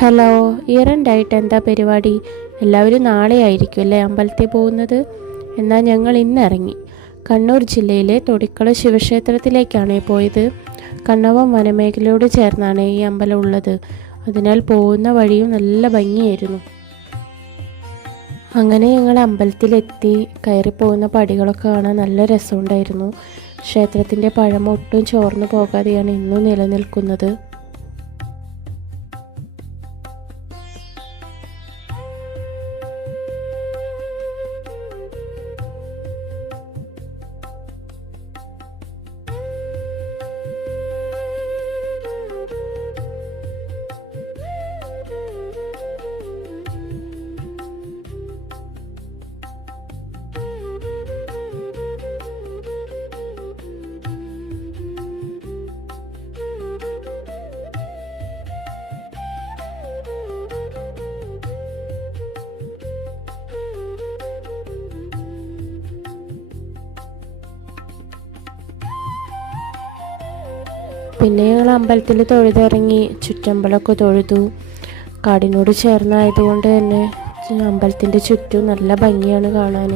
Hello, ഇയറൻ്റായിട്ട് എന്താ പരിപാടി? എല്ലാവരും നാളെ ആയിരിക്കും അല്ലേ അമ്പലത്തിൽ പോകുന്നത്? എന്നാൽ ഞങ്ങൾ ഇന്ന് ഇറങ്ങി. കണ്ണൂർ ജില്ലയിലെ തൊടിക്കല ശിവക്ഷേത്രത്തിലേക്കാണ് പോയത്. കണ്ണവം വനമേഖലയോട് ചേർന്നാണ് ഈ അമ്പലം ഉള്ളത്. അതിനാൽ പോകുന്ന വഴിയും നല്ല ഭംഗിയായിരുന്നു. അങ്ങനെ ഞങ്ങൾ അമ്പലത്തിലെത്തി. കയറിപ്പോകുന്ന പടികളൊക്കെ കാണാൻ നല്ല രസമുണ്ടായിരുന്നു. ക്ഷേത്രത്തിൻ്റെ പഴമ ഒട്ടും ചോർന്നു പോകാതെയാണ് ഇന്നും നിലനിൽക്കുന്നത്. പിന്നെ ഞങ്ങൾ അമ്പലത്തിൽ തൊഴുതിറങ്ങി. ചുറ്റമ്പലമൊക്കെ തൊഴുതു. കാടിനോട് ചേർന്നായതുകൊണ്ട് തന്നെ അമ്പലത്തിൻ്റെ ചുറ്റും നല്ല ഭംഗിയാണ് കാണാൻ.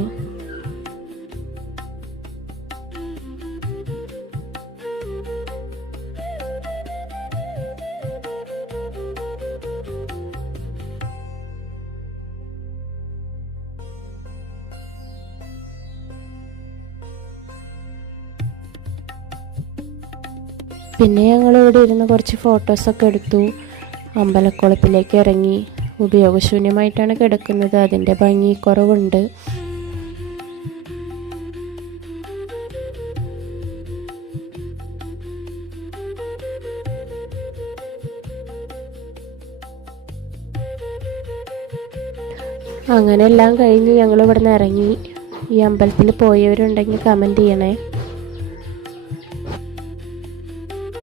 പിന്നെ ഞങ്ങൾ ഇവിടെ ഇരുന്ന് കുറച്ച് ഫോട്ടോസൊക്കെ എടുത്തു. അമ്പലക്കുളത്തിലേക്ക് ഇറങ്ങി. ഉപയോഗശൂന്യമായിട്ടാണ് കിടക്കുന്നത്, അതിൻ്റെ ഭംഗി കുറവുണ്ട്. അങ്ങനെ എല്ലാം കഴിഞ്ഞ് ഞങ്ങൾ ഇവിടെ നിന്ന് ഇറങ്ങി. ഈ അമ്പലത്തിൽ പോയവരുണ്ടെങ്കിൽ കമൻറ്റ് ചെയ്യണേ.